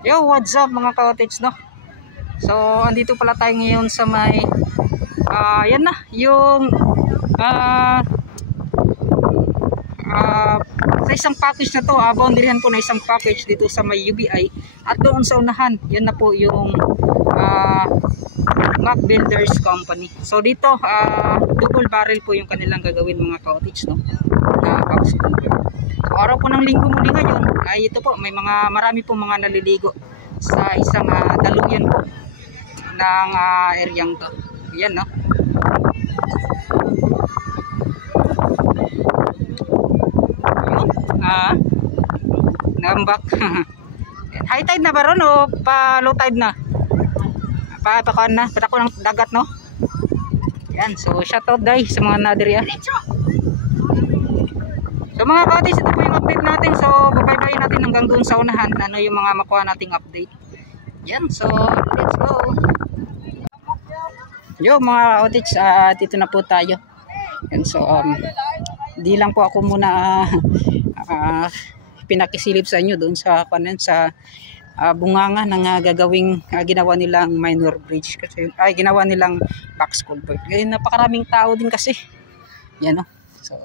Yo, what's up mga cottage, no? So, andito pala tayo ngayon sa may yan na, yung sa isang package na to, boundaryhan ko na isang package dito sa may UBI at doon sa unahan, yan na po yung Mac Builders Company. So dito, double barrel po yung kanilang gagawin mga cottage, no? Na box convert. So, araw po ng linggo muli ngayon ay ito po, marami po mga naliligo sa isang daluyan po ng areang to. Yan, no? Nambak. High tide na ba ron o pa low tide na? Pakaan na, patako ng dagat, no? Yan, so shoutout guys sa mga nadiri. So mga cottage, ito po yung update natin. So babaybayin natin hanggang doon sa unahan ano yung mga makuha nating update. Yan, so let's go. Yo mga cottage, dito na po tayo. Yan, so di lang po ako muna pinakisilip sa inyo doon sa bunganga ng gagawing ginawa nilang minor bridge kasi ginawa nilang box culvert. Ngayon napakaraming tao din kasi. Yan, no? So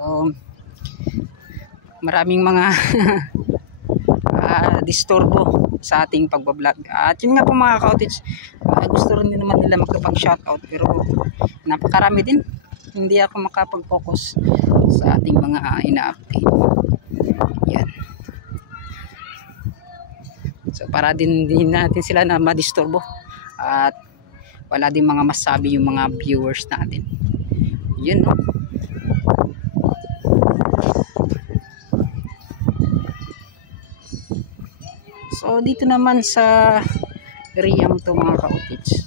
maraming mga disturbo sa ating pagbablog. At yun nga po mga cottage, gusto rin naman nila makapag-shoutout pero napakarami din. Hindi ako makapag-focus sa ating mga ina-update. Yan. So para din natin sila na madisturbo at wala din mga masabi yung mga viewers natin. Yun, no? So dito naman sa areang to mga cottage,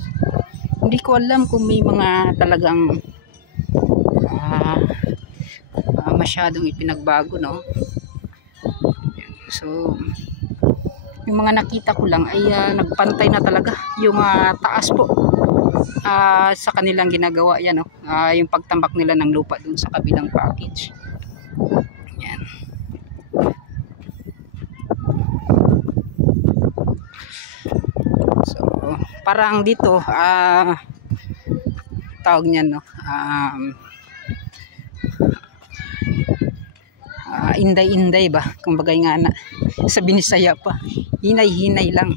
hindi ko alam kung may mga talagang masyadong ipinagbago, no? So yung mga nakita ko lang ay nagpantay na talaga yung taas po sa kanilang ginagawa. Yan, no? Yung pagtambak nila ng lupa dun sa kabilang package. Yan. So parang dito tawag niyan, no? Inday-inday ba? Kumbaga nga na sa Binisaya pa, hinay-hinay lang.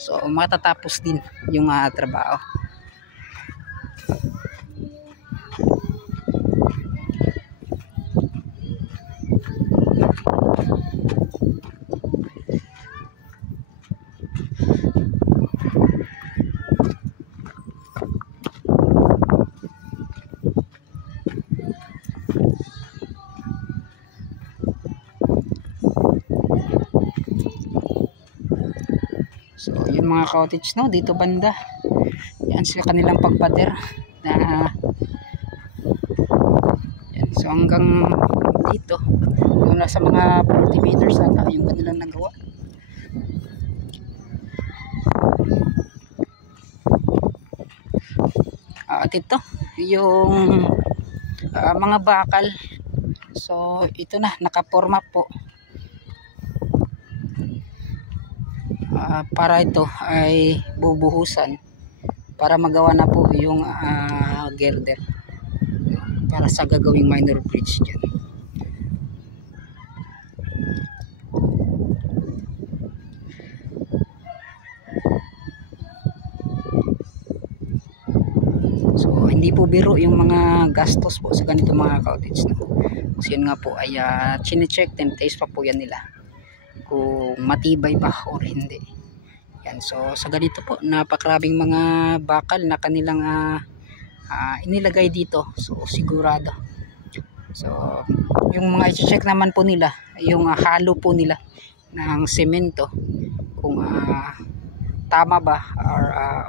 So matatapos din yung trabaho. So yun mga cottage, no, dito banda yan sa kanilang pagpader na yan. So hanggang dito yung nasa mga 40 meters ata yung kanilang nagawa. At ito yung mga bakal. So ito na, nakaporma po. Para ito ay bubuhusan para magawa na po yung girder para sa gagawing minor bridge dyan. So hindi po biro yung mga gastos po sa ganito mga cottage, no? Kasi yun nga po ay chine-check and taste pa po yan nila kung matibay ba o hindi. Yan, so sa ganito po napakaraming mga bakal na kanilang inilagay dito. So sigurado. So yung mga i-check naman po nila yung halo po nila ng semento kung tama ba or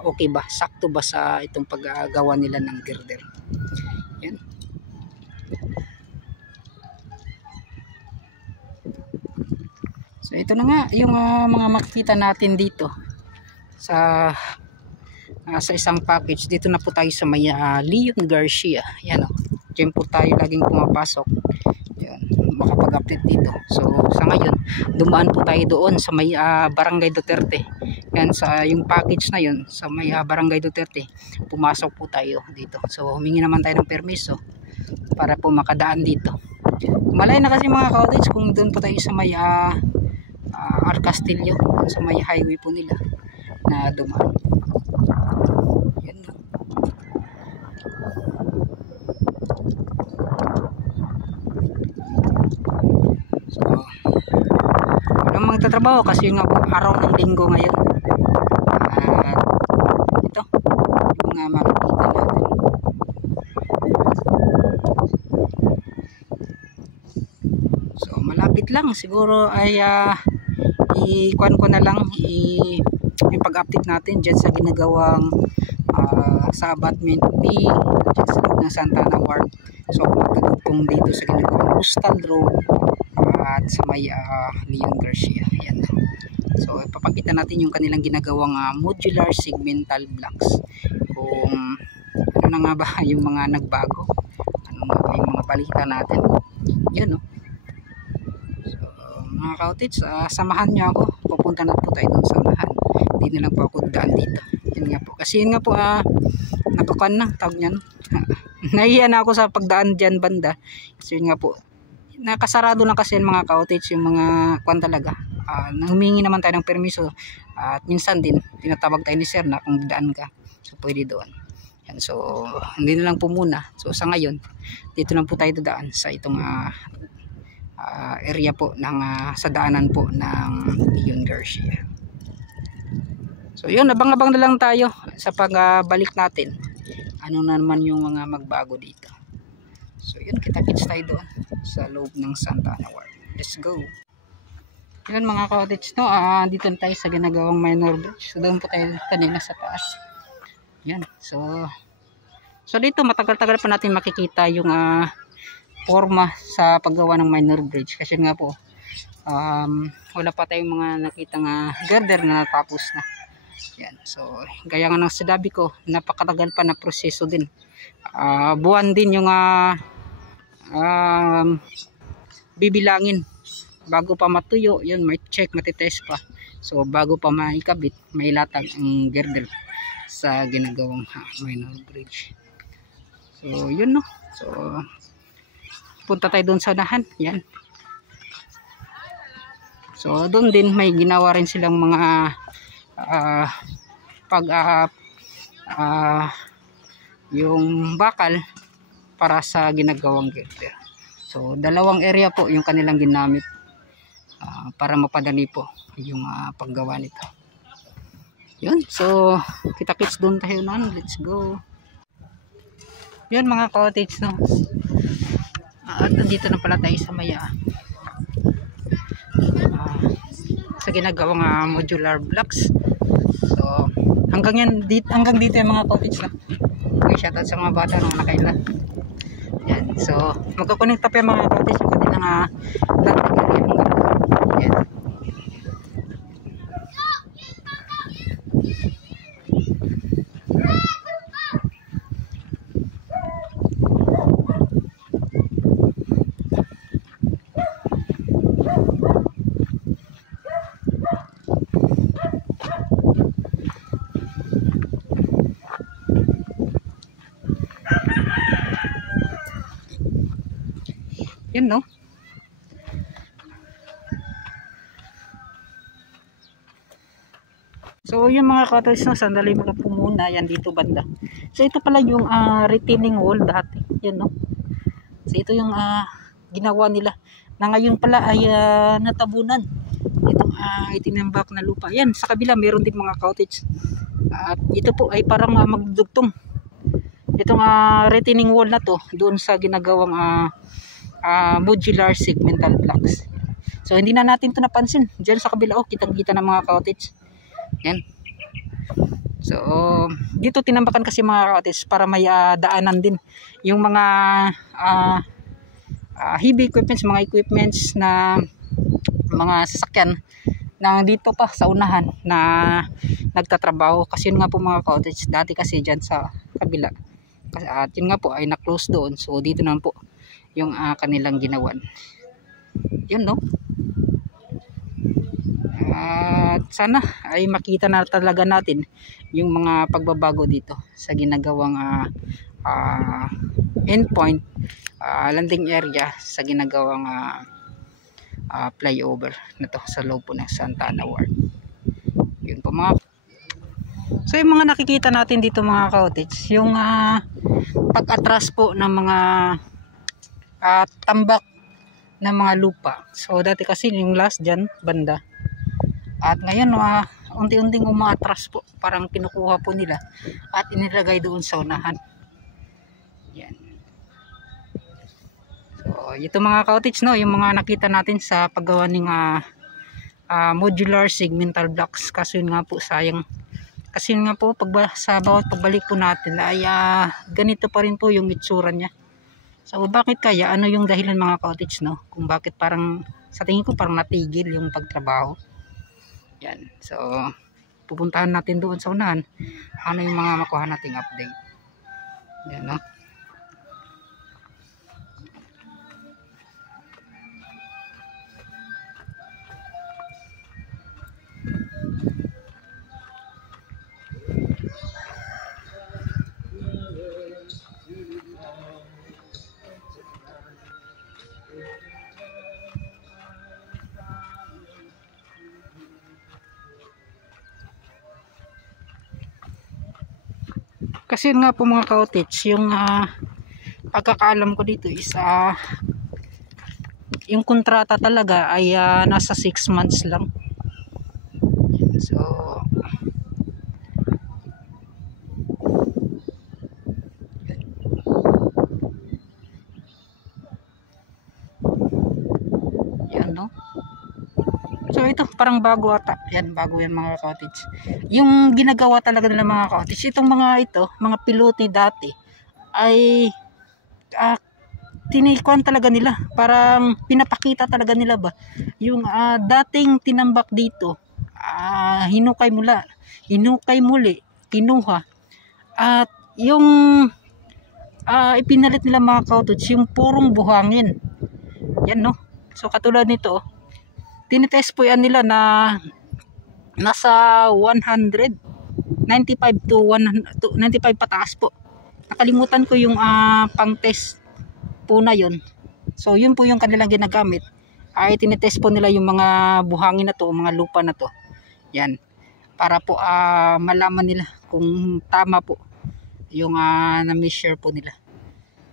okay ba, sakto ba sa itong paggawa nila ng girder. Yan. So ito na nga yung mga makikita natin dito sa isang package. Dito na po tayo sa may Leon Garcia. Yan, diyan po tayo laging pumapasok. Yan. makapag-update dito. So sa ngayon dumaan po tayo doon sa may Barangay Duterte. Yan, sa yung package na yun sa may Barangay Duterte, pumasok po tayo dito. So humingi naman tayo ng permiso para po makadaan dito. Malay na kasi mga ka-outage kung doon po tayo sa may Arcastillo, sa may highway po nila na dumaan. Yan. So walang magtatrabaho kasi yun nga po, araw ng linggo ngayon. Ito yung makikita natin. So malapit lang siguro ay i-kuan ko na lang ipag-update natin dyan sa ginagawang sa abutment B dyan sa loob ng Santa Ana Ward. So magdudugtong dito sa ginagawang Coastal Road at sa may Leon Garcia. Yan. So ipapakita natin yung kanilang ginagawang modular segmental blocks. Kung ano na nga ba yung mga nagbago, ano nga ba yung mga balita natin. Yan, no? So mga ka-outage, samahan niyo ako, pupunta na po tayo dun sa unahan. Hindi na lang po ako daan dito. Yun nga po, kasi yun nga po napakuan na tawag niyan. Nahiya na ako sa pagdaan dyan banda. So yun nga po, nakasarado lang kasi mga ka-outage yung mga kuan talaga. Humingi naman tayo ng permiso at minsan din tinatawag tayo ni sir na kung daan ka, so pwede doon. Yan, so hindi na lang po muna. So sa ngayon dito lang po tayo dadaan sa itong area po ng sa daanan po ng Leon Garcia. So yun, abang-abang na lang tayo sa pagbalik natin. Ano na naman yung mga magbago dito. So yun, kita-kits tayo doon sa loob ng Santa Ana Ward. Let's go. Yun mga ka-outage, no, dito na tayo sa ginagawang minor bridge. So doon po tayo kanina sa taas. Yan. So dito matagal-tagal pa natin makikita yung forma sa paggawa ng minor bridge. Kasi nga po wala pa tayong mga nakitang girder na natapos na. Yan. So gaya nga ng sinabi ko, napakatagal pa na proseso din. Buwan din yung bibilangin bago pa matuyo. Yun, may check, matitest pa. So bago pa maikabit, may latag ang girder sa ginagawang minor bridge. So yun, no. So punta tayo doon sa unahan. Yan. So doon din may ginawa rin silang mga yung bakal para sa ginagawang girder. So dalawang area po yung kanilang ginamit para mapadali po yung paggawa nito. Yun, so kita-kits doon tayo na. Let's go. Yun mga ka-outage, no. At nandito na pala tayo sa maya sa ginagawang modular blocks. So hanggang dito yung mga ka-outage, no. Okay, shoutout sa mga bata nung nakailan. Yan, so magkakonekta pa yung mga ka-outage yung kanilang lahat ng area. Yan. Yun, no. So yung mga ka-outage, no, sandali muna po muna. Yan dito banda. So ito pala yung retaining wall dati. Yan, no. So ito yung ginawa nila na ngayon pala ay natabunan. Itong itinambak na lupa. Yan, sa kabila meron din mga ka-outage. At ito po ay parang magdudugtong. Itong retaining wall na to doon sa ginagawang modular segmental blocks. So hindi na natin ito napansin. Diyan sa kabila, kitang-kita ng mga ka-outage. Yan. So dito tinambakan kasi mga ka-outage para may daanan din yung mga heavy equipments, mga equipments na mga sasakyan na dito pa sa unahan na nagtatrabaho. Kasi yun nga po mga ka-outage, dati kasi dyan sa kabila at yun nga po ay na-close doon. So dito naman po yung kanilang ginawan. Yun, no? At sana ay makita na talaga natin yung mga pagbabago dito sa ginagawang endpoint landing area sa ginagawang flyover na to sa loob po ng Santa Ana Ward. Yun po mga. So yung mga nakikita natin dito mga ka-cottage, yung pag-atras po ng mga tambak ng mga lupa. So dati kasi yung last dyan banda, at ngayon unti-unting umaatras po, parang kinukuha po nila at inilagay doon sa unahan. Yan. So ito mga ka-cottage, no, yung mga nakita natin sa paggawa ng modular segmental blocks. Kasi yun nga po sayang, kasi yun nga po sa bawat pagbalik po natin ay ganito pa rin po yung itsura niya. So bakit kaya, ano yung dahilan mga ka-cottage, no, kung bakit parang sa tingin ko parang natigil yung pagtrabaho. Yan. So pupuntahan natin doon sa unahan, ano yung mga makuha nating update. Yan, no. Kasi nga po mga ka-cottage, yung pagkakaalam ko dito is yung kontrata talaga ay nasa 6 months lang. So yan, no. So ito parang bago ata. Yan, bago yan mga ka-cottage. Yung ginagawa talaga nila mga ka-cottage, itong mga mga pilote dati ay tinikuan talaga nila. Parang pinapakita talaga nila ba yung dating tinambak dito, hinukay muli, kinuha. At yung ipinalit nila mga ka-cottage, yung purong buhangin. Yan, no. So katulad nito, tinitest po yan nila na nasa 195 to 95 pataas po. Nakalimutan ko yung pang test po na yun. So yun po yung kanilang ginagamit. Ay tinitest po nila yung mga buhangin na to, mga lupa na to. Yan. Para po malaman nila kung tama po yung na-measure po nila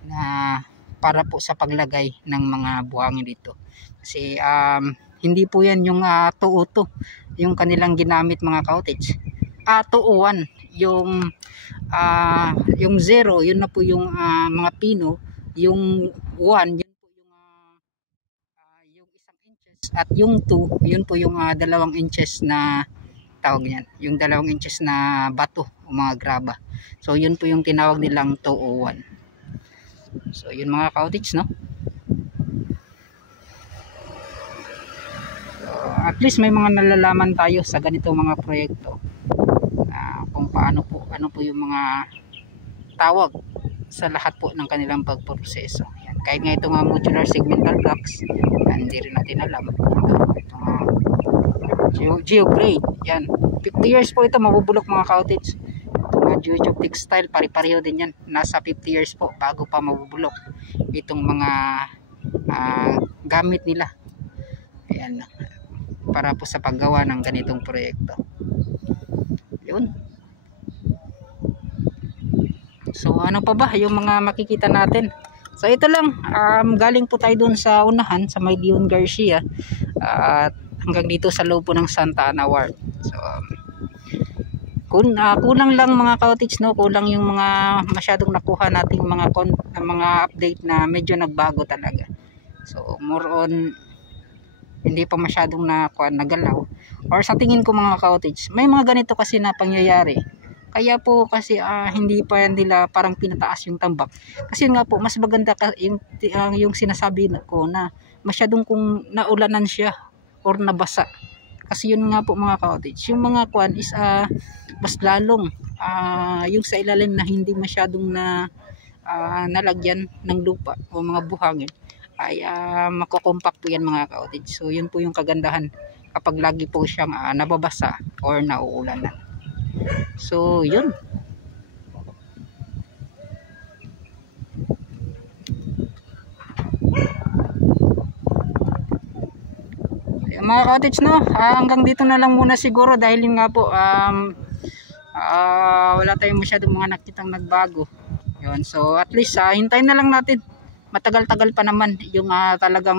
na para po sa paglagay ng mga buhangin dito. Kasi hindi po yan yung 202 yung kanilang ginamit mga ka-cottage. 201 yung 0 yun na po yung mga pino, yung 1 yun po yung 1 inches, at yung 2 yun po yung 2 inches na tawag niyan, yung 2 inches na bato o mga graba. So yun po yung tinawag nilang 201. So yun mga ka-cottage, no. At least may mga nalalaman tayo sa ganitong mga proyekto, kung paano po, ano po yung mga tawag sa lahat po ng kanilang pagproseso. Yan. Kahit nga itong modular segmental blocks, hindi rin natin alam. Geograde, yan, 50 years po ito mabubulok mga ka-cottage. Itong Geojob textile, pari-pareho din yan, nasa 50 years po bago pa mabubulok itong mga gamit nila. Ayan, para po sa paggawa ng ganitong proyekto. Yun. So ano pa ba yung mga makikita natin? So ito lang, galing po tayo dun sa unahan sa may Leon Garcia at hanggang dito sa loob po ng Santa Ana Ward. So kulang lang mga ka-cottage, no, kulang yung mga masyadong nakuha nating mga update na medyo nagbago talaga. So more on hindi pa masyadong nagalaw, or sa tingin ko mga ka-cottage, may mga ganito kasi na pangyayari. Kaya po kasi hindi pa nila parang pinataas yung tambak. Kasi nga po mas maganda yung sinasabi ko na masyadong kung naulanan siya or nabasa. Kasi yun nga po mga ka-cottage, yung mga kwan is mas lalong yung sa ilalim na hindi masyadong nalagyan ng lupa o mga buhangin ay makokompact po yan mga ka-outage. So yun po yung kagandahan kapag lagi po siyang nababasa or nauulanan. So yun. Mga ka-outage, no, hanggang dito na lang muna siguro dahil yun nga po wala tayong masyadong mga nakitang nagbago. Yun, so at least hintayin na lang natin. Matagal-tagal pa naman yung talagang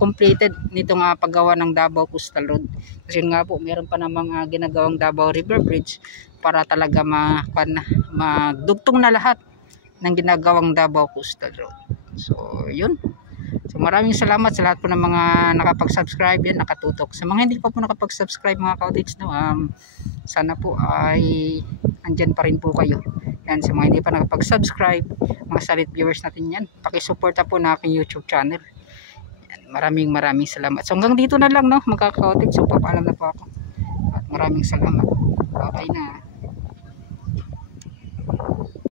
completed nitong paggawa ng Davao Coastal Road. Kasi nga po meron pa namang ginagawang Davao River Bridge para talaga magdugtong na lahat ng ginagawang Davao Coastal Road. So yun. So maraming salamat sa lahat po ng mga nakapag-subscribe yan, nakatutok. Sa mga hindi pa po nakapag-subscribe mga ka-outage, no, sana po ay andyan pa rin po kayo. Yan, sa mga hindi pa nakapag-subscribe, mga solid viewers natin yan, pakisuporta po na aking YouTube channel. Yan, maraming salamat. So hanggang dito na lang, no, mga ka-outage. So papaalam na po ako. At maraming salamat. Bye na.